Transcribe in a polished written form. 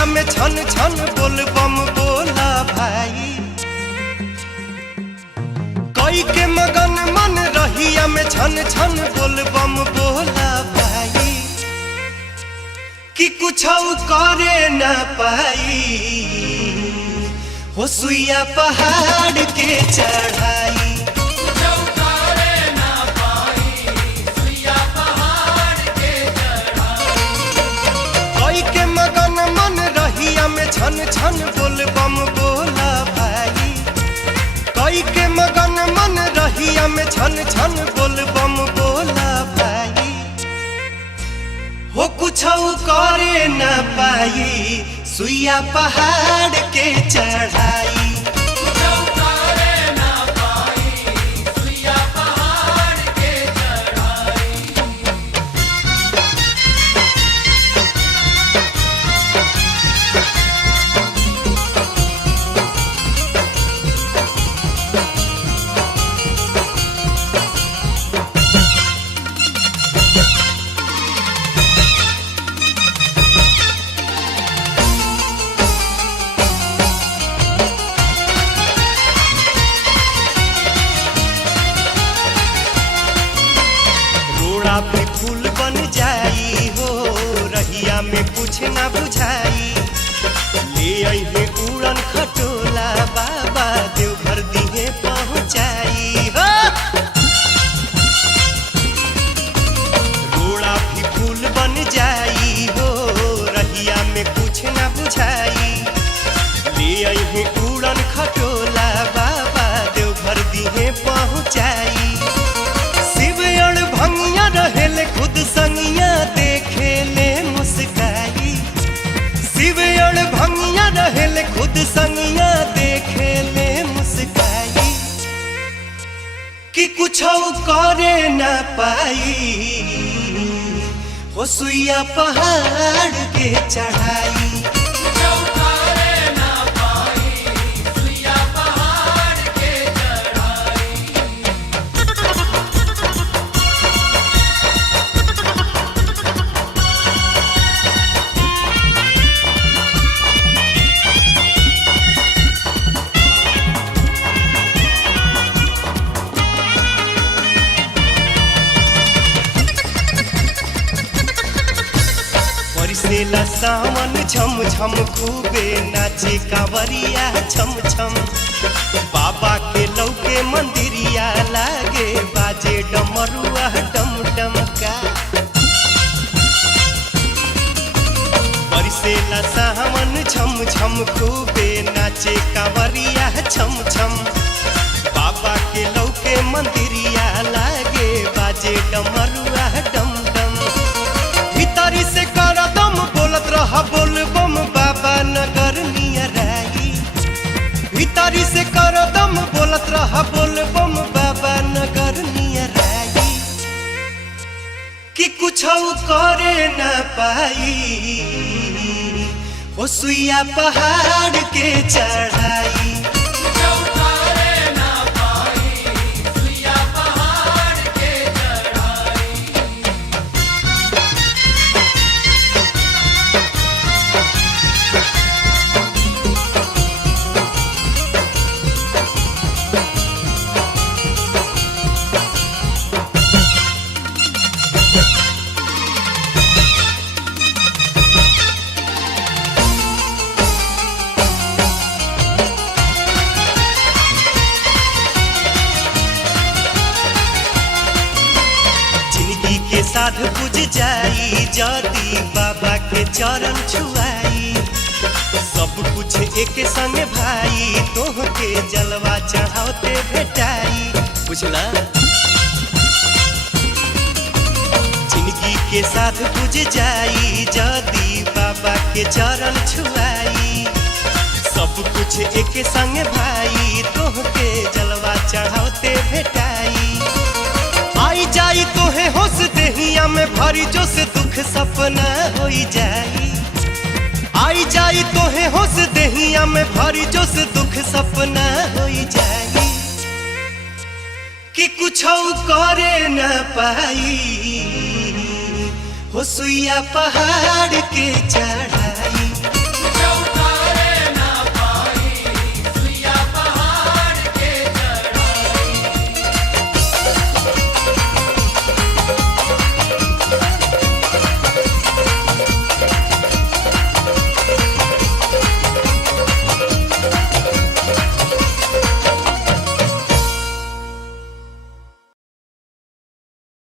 रहिया में छन छन बोल बम बोला भाई। कोई के मगन मन रहिया में छन छन बोल बम बोला भाई। कि कुछ करे न पाई हो सुइया पहाड़ के चढ़ाई। कोई के मगन मन रहिया में छन छन बोल बम बोला भाई। कोई के मगन मन रहिया में छन छन बोल बम बोला भाई। हो कुछ करे न पाई सुइया पहाड़ के चढ़ाई। पे फूल बन जाई हो रहिया में कुछ ना बुझाई। ले अइहे उड़न खटोला बाबा देवघर दिहे पहुँचाई हो। रोड़ा भी फूल बन जाई हो रहिया में कुछ ना बुझाई। ले अइहे उड़न खटोला बाबा देवघर दिहे पहुँचाई। भंगिया रहेले खुद संगिया देखे ले मुस्काई। शिवयण भंगिया रहेले खुद संगिया देखे ले मुस्काई। कि कुछ करे न पाई हो सुइया पहाड़ के चढ़ाई। बरसेला सावन झम झम खूबे नाचे कांवरिया छम छम। बाबा के लौके मंदिरिया लागे बाजे डमरुआ डम डम का। बरसेला सावन झम झम खूबे नाचे कांवरिया छम छम। बाबा के लौके मंदिरिया लागे बाजे डमरुआ डम डम। भीतरी से करदम बोलत रहा बोल बम बाबा नगर नियर आई। भीतरी से करदम बोलत रहा बोल बम बाबा नगर नियर आई। कि कुछ करे न पाई हो सुइया पहाड़ के चढ़ाई। साध बुझ जाई जदी बाबा के चरण छुआई। सब कुछ एक संग भाई तोह के जलवा चढ़ाते भेटाई। बुझला जिंदगी के साथ बुझ जाई जदी बाबा के चरण छुआई। सब कुछ एक संग भाई तोह के जलवा चढ़ाते भेटाई। आई जाई तोहे होश देहिया में भरी जो से दुख सपना होई जाई। आई जाई तोहे होश देहिया में भरी जो से दुख सपना होई जाई। कि कुछ करे न पाई हो सुइया पहाड़ के चढ़ाई।